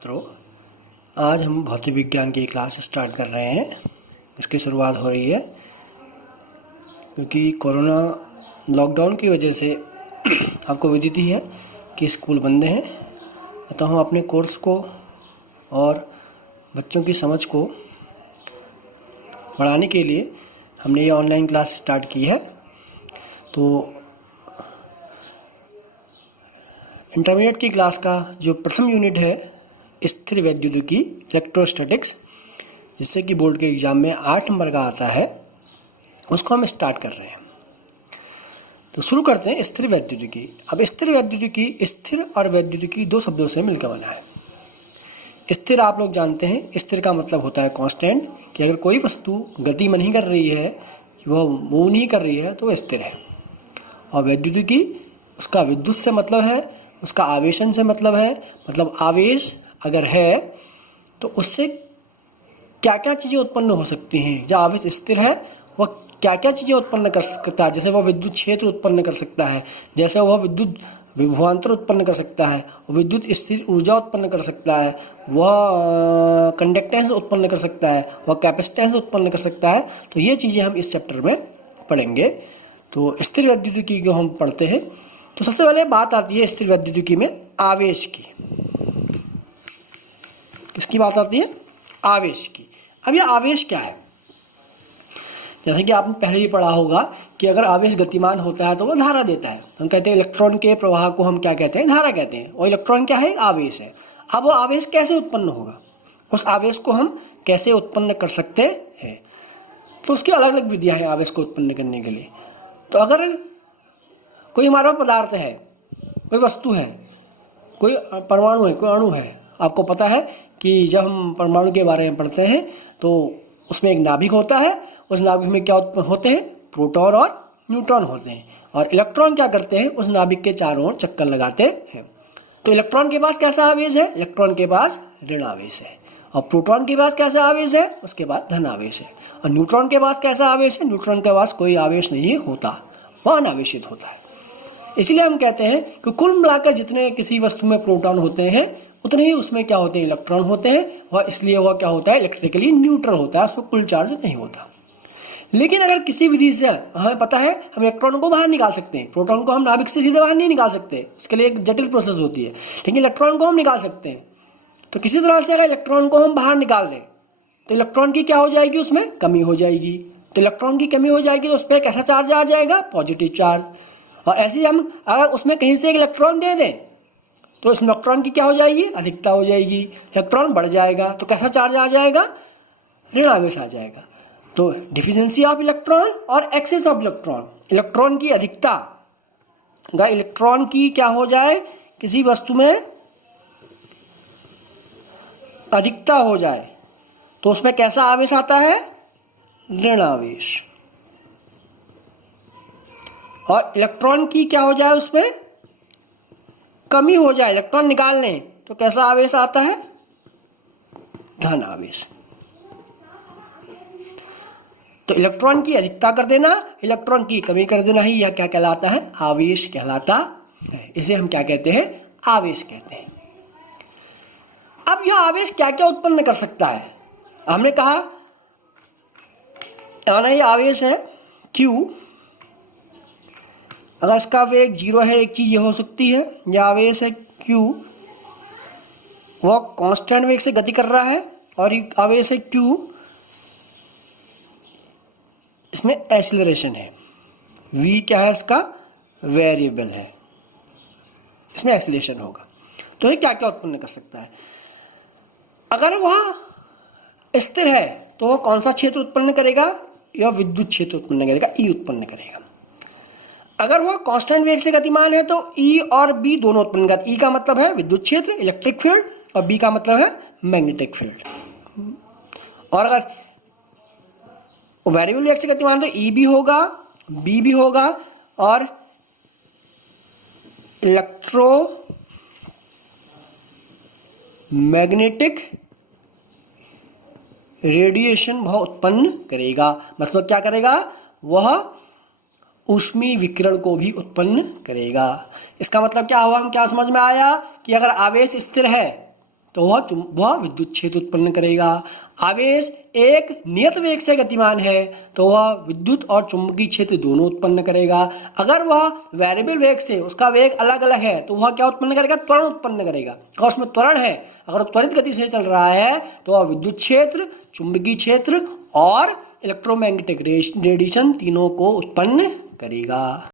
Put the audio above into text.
मित्रों, आज हम भौतिक विज्ञान की क्लास स्टार्ट कर रहे हैं। इसकी शुरुआत हो रही है क्योंकि कोरोना लॉकडाउन की वजह से आपको विदित ही है कि स्कूल बंद हैं। तो हम अपने कोर्स को और बच्चों की समझ को बढ़ाने के लिए हमने ये ऑनलाइन क्लास स्टार्ट की है। तो इंटरमीडिएट की क्लास का जो प्रथम यूनिट है स्थिर वैद्युतिकी इलेक्ट्रोस्टैटिक्स, जिससे कि बोर्ड के एग्ज़ाम में 8 नंबर का आता है, उसको हम स्टार्ट कर रहे हैं। तो शुरू करते हैं स्थिर वैद्युतिकी। अब स्थिर वैद्युतिकी, स्थिर और वैद्युतिकी 2 शब्दों से मिलकर बना है। स्थिर आप लोग जानते हैं, स्थिर का मतलब होता है कांस्टेंट, कि अगर कोई वस्तु गति में नहीं कर रही है, कि वह मूव नहीं कर रही है, तो वह स्थिर है। और वैद्युतिकी, उसका विद्युत से मतलब है, उसका आवेशन से मतलब है। मतलब आवेश अगर है तो उससे क्या क्या चीज़ें उत्पन्न हो सकती हैं। जब आवेश स्थिर है वह क्या क्या चीज़ें उत्पन्न कर सकता है। जैसे वह विद्युत क्षेत्र उत्पन्न कर सकता है, जैसे वह विद्युत विभवांतर उत्पन्न कर सकता है, विद्युत स्थिर ऊर्जा उत्पन्न कर सकता है, वह कंडक्टेंस उत्पन्न कर सकता है, वह कैपेसिटेंस उत्पन्न कर सकता है। तो ये चीज़ें हम इस चैप्टर में पढ़ेंगे। तो स्थिर वैद्युतिकी को हम पढ़ते हैं। तो सबसे पहले बात आती है स्थिर वैद्युतिकी में आवेश की। किसकी बात आती है? आवेश की। अब यह आवेश क्या है? जैसे कि आपने पहले ही पढ़ा होगा कि अगर आवेश गतिमान होता है तो वह धारा देता है। हम कहते हैं इलेक्ट्रॉन के प्रवाह को हम क्या कहते हैं? धारा कहते हैं। और इलेक्ट्रॉन क्या है? आवेश है। अब वो आवेश कैसे उत्पन्न होगा, उस आवेश को हम कैसे उत्पन्न कर सकते हैं? तो उसकी अलग अलग विधियाँ हैं आवेश को उत्पन्न करने के लिए। तो अगर कोई हमारा पदार्थ है, कोई वस्तु है, कोई परमाणु है, कोई अणु है। आपको पता है कि जब हम परमाणु के बारे में पढ़ते हैं तो उसमें एक नाभिक होता है। उस नाभिक में क्या उत्पन्न होते हैं? प्रोटॉन और न्यूट्रॉन होते हैं। और इलेक्ट्रॉन क्या करते हैं? उस नाभिक के चारों ओर चक्कर लगाते हैं। तो इलेक्ट्रॉन के पास कैसा आवेश है? इलेक्ट्रॉन के पास ऋण आवेश है। और प्रोटॉन के पास कैसा आवेश है? उसके पास धन आवेश है। और न्यूट्रॉन के पास कैसा आवेश है? न्यूट्रॉन के पास कोई आवेश नहीं होता, वह अनावेशित होता है। इसलिए हम कहते हैं कि कुल मिलाकर जितने किसी वस्तु में प्रोटॉन होते हैं उतने ही उसमें क्या होते हैं? इलेक्ट्रॉन होते हैं। और इसलिए वह क्या होता है? इलेक्ट्रिकली न्यूट्रल होता है, उसमें कुल चार्ज नहीं होता। लेकिन अगर किसी विधि से हमें पता है हम इलेक्ट्रॉन को बाहर निकाल सकते हैं, प्रोटॉन को हम नाभिक से सीधे बाहर नहीं निकाल सकते, उसके लिए एक जटिल प्रोसेस होती है, लेकिन इलेक्ट्रॉन को हम निकाल सकते हैं। तो किसी तरह से अगर इलेक्ट्रॉन को हम बाहर निकाल दें तो इलेक्ट्रॉन की क्या हो जाएगी? उसमें कमी हो जाएगी। तो इलेक्ट्रॉन की कमी हो जाएगी तो उस पर एक ऐसा चार्ज आ जाएगा, पॉजिटिव चार्ज। और ऐसे ही हम अगर उसमें कहीं से एक इलेक्ट्रॉन दे दें तो इस इलेक्ट्रॉन की क्या हो जाएगी? अधिकता हो जाएगी। इलेक्ट्रॉन बढ़ जाएगा तो कैसा चार्ज आ जाएगा? ऋण आवेश आ जाएगा। तो डिफिशिएंसी ऑफ इलेक्ट्रॉन और एक्सेस ऑफ इलेक्ट्रॉन, इलेक्ट्रॉन की अधिकता, अगर इलेक्ट्रॉन की क्या हो जाए, किसी वस्तु में अधिकता हो जाए तो उसमें कैसा आवेश आता है? ऋण आवेश। और इलेक्ट्रॉन की क्या हो जाए, उसमें कमी हो जाए, इलेक्ट्रॉन निकाल लें तो कैसा आवेश आता है? धन आवेश। तो इलेक्ट्रॉन की अधिकता कर देना, इलेक्ट्रॉन की कमी कर देना ही यह क्या कहलाता है? आवेश कहलाता है। इसे हम क्या कहते हैं? आवेश कहते हैं। अब यह आवेश क्या क्या उत्पन्न कर सकता है? हमने कहा ये आवेश है Q। अगर इसका वेग 0 है, एक चीज ये हो सकती है, यह आवेश है Q, वह कांस्टेंट वेग से गति कर रहा है। और ये आवेश है Q, इसमें एक्सीलरेशन है। V क्या है? इसका वेरिएबल है, इसमें एक्सीलरेशन होगा। तो ये क्या क्या उत्पन्न कर सकता है? अगर वह स्थिर है तो वह कौन सा क्षेत्र उत्पन्न करेगा? यह विद्युत क्षेत्र उत्पन्न करेगा, E उत्पन्न करेगा। अगर वह कांस्टेंट वेग से गतिमान है तो E और B दोनों उत्पन्न करेगा। E का मतलब है विद्युत क्षेत्र, इलेक्ट्रिक फील्ड, और B का मतलब है मैग्नेटिक फील्ड। और अगर वेरिएबल वेग से गतिमान तो E भी होगा, B भी होगा, और इलेक्ट्रो मैग्नेटिक रेडिएशन वह उत्पन्न करेगा। मतलब क्या करेगा? वह ऊष्मीय विकिरण को भी उत्पन्न करेगा। इसका मतलब क्या हुआ? हम क्या समझ में आया कि अगर आवेश स्थिर है तो वह विद्युत क्षेत्र उत्पन्न करेगा। आवेश एक नियत वेग से गतिमान है तो वह विद्युत और चुंबकीय क्षेत्र दोनों उत्पन्न करेगा। अगर वह वेरिएबल वेग से, उसका वेग अलग अलग है, तो वह क्या उत्पन्न करेगा? त्वरण उत्पन्न करेगा। अगर उसमें त्वरण है, अगर त्वरित गति से चल रहा है तो वह विद्युत क्षेत्र, चुंबकीय क्षेत्र और इलेक्ट्रोमैग्नेटिक रेडिएशन तीनों को उत्पन्न करेगा।